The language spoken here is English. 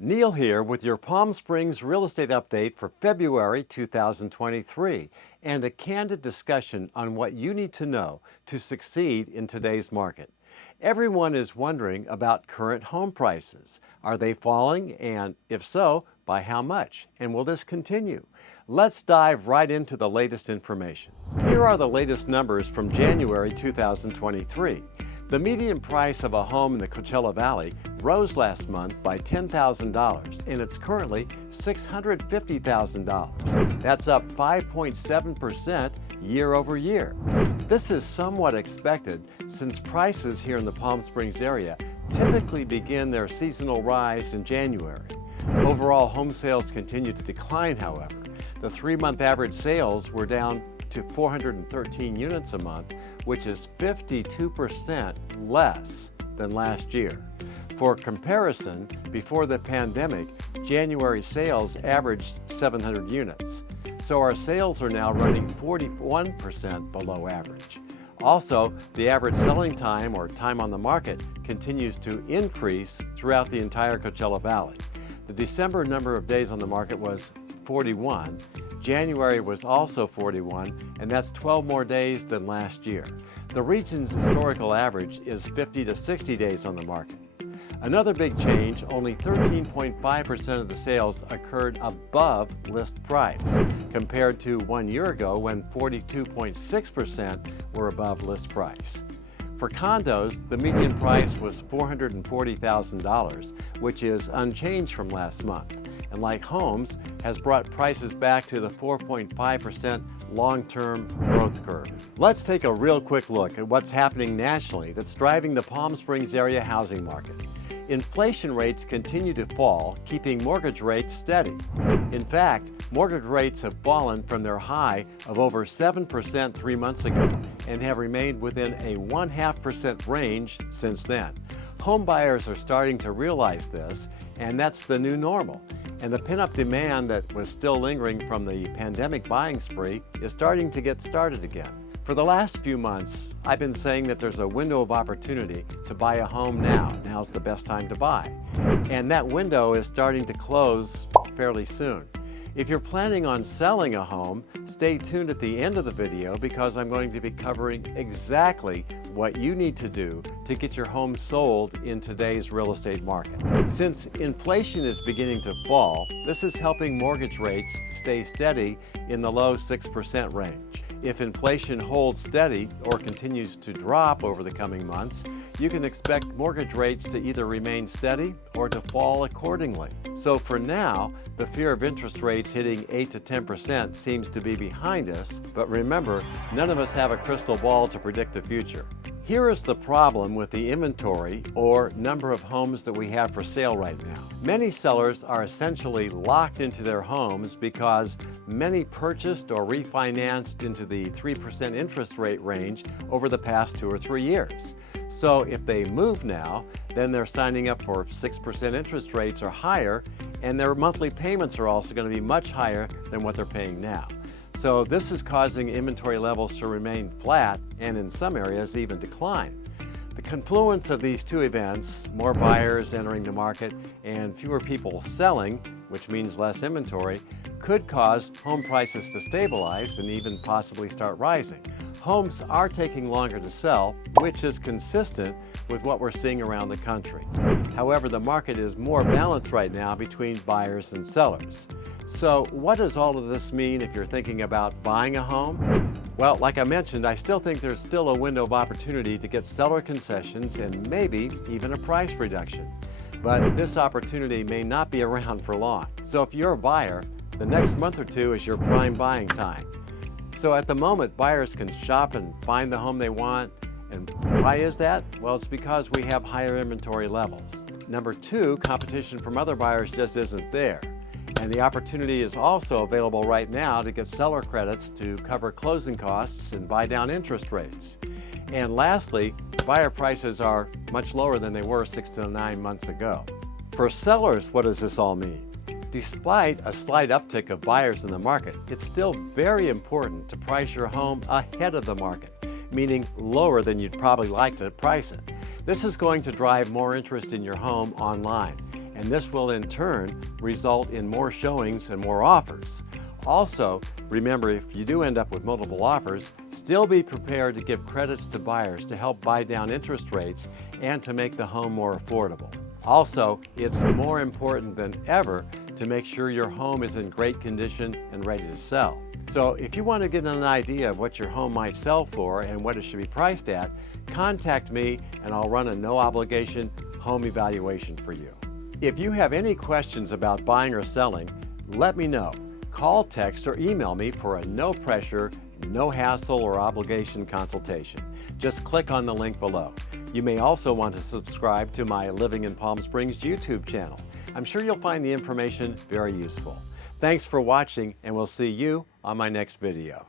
Neal here with your Palm Springs real estate update for February 2023 and a candid discussion on what you need to know to succeed in today's market. Everyone is wondering about current home prices. Are they falling, and if so, by how much? And will this continue? Let's dive right into the latest information. Here are the latest numbers from January 2023. The median price of a home in the Coachella Valley rose last month by $10,000, and it's currently $650,000. That's up 5.7% year over year. This is somewhat expected since prices here in the Palm Springs area typically begin their seasonal rise in January. Overall home sales continue to decline, however. The 3-month average sales were down to 413 units a month, which is 52% less than last year. For comparison, before the pandemic, January sales averaged 700 units. So our sales are now running 41% below average. Also, the average selling time, or time on the market, continues to increase throughout the entire Coachella Valley. The December number of days on the market was 41. January was also 41, and that's 12 more days than last year. The region's historical average is 50 to 60 days on the market. Another big change, only 13.5% of the sales occurred above list price, compared to 1 year ago when 42.6% were above list price. For condos, the median price was $440,000, which is unchanged from last month, and like homes, has brought prices back to the 4.5% long-term growth curve. Let's take a real quick look at what's happening nationally that's driving the Palm Springs area housing market. Inflation rates continue to fall, keeping mortgage rates steady. In fact, mortgage rates have fallen from their high of over 7% 3 months ago and have remained within a 0.5% range since then. Home buyers are starting to realize this, and that's the new normal. And the pent-up demand that was still lingering from the pandemic buying spree is starting to get started again. For the last few months, I've been saying that there's a window of opportunity to buy a home now. Now's the best time to buy. And that window is starting to close fairly soon. If you're planning on selling a home, stay tuned at the end of the video because I'm going to be covering exactly what you need to do to get your home sold in today's real estate market. Since inflation is beginning to fall, this is helping mortgage rates stay steady in the low 6% range. If inflation holds steady or continues to drop over the coming months, you can expect mortgage rates to either remain steady or to fall accordingly. So for now, the fear of interest rates hitting 8 to 10% seems to be behind us, but remember, none of us have a crystal ball to predict the future. Here is the problem with the inventory or number of homes that we have for sale right now. Many sellers are essentially locked into their homes because many purchased or refinanced into the 3% interest rate range over the past 2 or 3 years. So if they move now, then they're signing up for 6% interest rates or higher, and their monthly payments are also going to be much higher than what they're paying now. So this is causing inventory levels to remain flat and in some areas even decline. The confluence of these two events, more buyers entering the market and fewer people selling, which means less inventory, could cause home prices to stabilize and even possibly start rising. Homes are taking longer to sell, which is consistent with what we're seeing around the country. However, the market is more balanced right now between buyers and sellers. So what does all of this mean if you're thinking about buying a home? Well, like I mentioned, I still think there's still a window of opportunity to get seller concessions and maybe even a price reduction. But this opportunity may not be around for long. So if you're a buyer, the next month or two is your prime buying time. So at the moment, buyers can shop and find the home they want. And why is that? Well, it's because we have higher inventory levels. Number two, competition from other buyers just isn't there. And the opportunity is also available right now to get seller credits to cover closing costs and buy down interest rates. And lastly, buyer prices are much lower than they were 6 to 9 months ago. For sellers, what does this all mean? Despite a slight uptick of buyers in the market, it's still very important to price your home ahead of the market, meaning lower than you'd probably like to price it. This is going to drive more interest in your home online. and this will in turn result in more showings and more offers. Also, remember, if you do end up with multiple offers, still be prepared to give credits to buyers to help buy down interest rates and to make the home more affordable. Also, it's more important than ever to make sure your home is in great condition and ready to sell. So if you want to get an idea of what your home might sell for and what it should be priced at, contact me and I'll run a no-obligation home evaluation for you. If you have any questions about buying or selling, let me know. Call, text, or email me for a no-pressure, no-hassle or obligation consultation. Just click on the link below. You may also want to subscribe to my Living in Palm Springs YouTube channel. I'm sure you'll find the information very useful. Thanks for watching, and we'll see you on my next video.